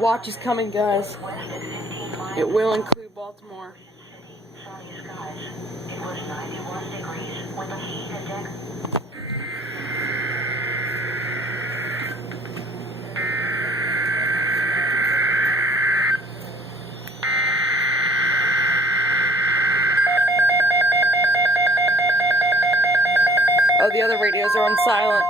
Watch is coming, guys. It will include Baltimore. It was 91 degrees with a heat index. Oh, the other radios are on silent.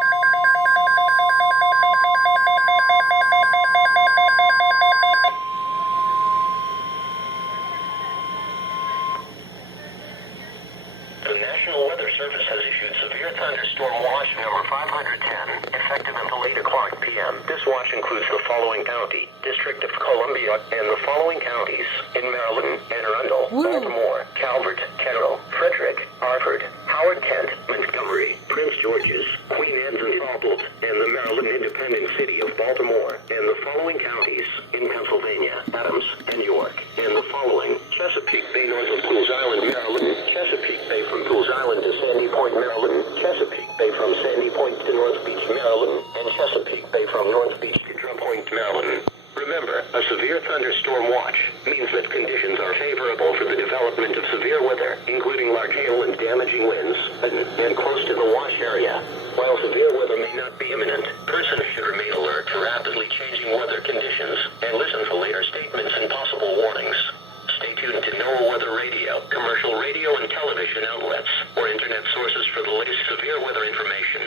The National Weather Service has issued severe thunderstorm watch number 510, effective until 8 o'clock p.m. This watch includes the following county, District of Columbia, and the following counties in Maryland: Anne Arundel, Baltimore, Calvert, Carroll, Frederick, Hartford, Howard Kent, Montgomery, Prince George's, Queen Anne's and Humboldt, and the Maryland independent city of Baltimore, and the following counties in Pennsylvania: Adams and York, and the following: Chesapeake Bay north of Pools Island, Maryland, Chesapeake Bay from Pools Island to Sandy Point, Maryland, Chesapeake Bay from Sandy Point to North Beach, Maryland, and Chesapeake Bay from North Beach to Drum Point, Maryland. Remember, a severe thunderstorm watch means that conditions are favorable for the development of severe weather, including large hail and damaging winds, and close to the watch area. While severe weather may not be imminent, persons should remain alert to rapidly changing weather conditions and listen for later statements and possible warnings. Stay tuned to NOAA Weather Radio, commercial radio and television outlets, or internet sources for the latest severe weather information.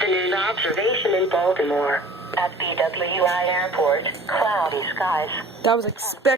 The news observation in Baltimore. At BWI Airport, cloudy skies. That was expected.